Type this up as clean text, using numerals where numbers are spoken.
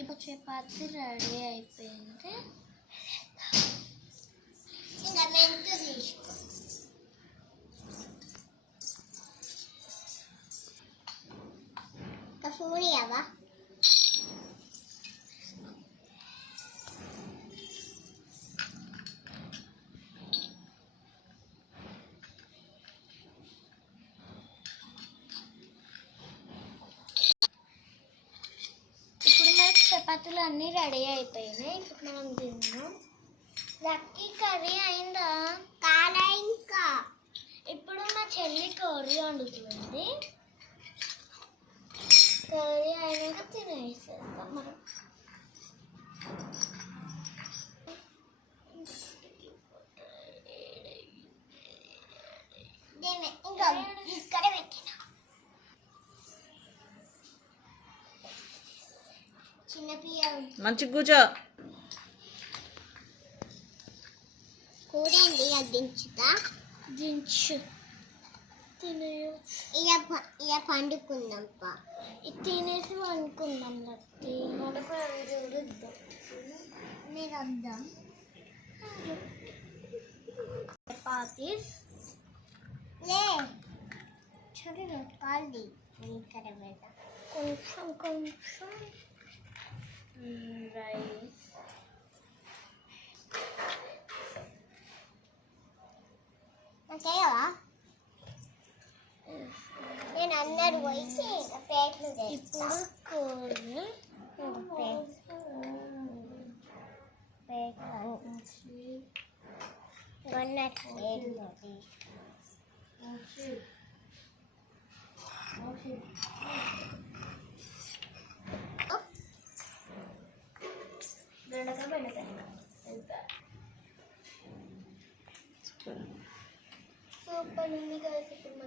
ఇప్పుడు చపాతి రెడీ అయిపోయింది. ఇంకా మెంతు తీసుకో. కసూరి అవా చపాతీలు అన్నీ రెడీ అయిపోయినాయి. ఇప్పుడు మనం తిన్నాం. లక్కీ కర్రీ అయిందా? కాలా ఇంకా. ఇప్పుడు మా చెల్లి కర్రీ వండుతుంది. కర్రీ అయినాక తినేసేద్దాం మనం. ఇంకా ఇక్కడ పెట్టిన చిన్న పిల్లలు మంచి కూర్చో. కూరండి అది దించుతా. దించు తినేయచ్చు. ఇలా పండుకుందాం. ఇది తినేసి వండుకుందాం. లక్కీ మీరు వద్దాం. చపాతీస్ లే చూడు కాల్ది ఇక్కడ పెడతా. కొంచెం కొంచెం రైస్. నాకేవా నేను అందరు పోయి ప్లేట్లు ఇప్పుడు కూర సూపర్ ఉంది కదా.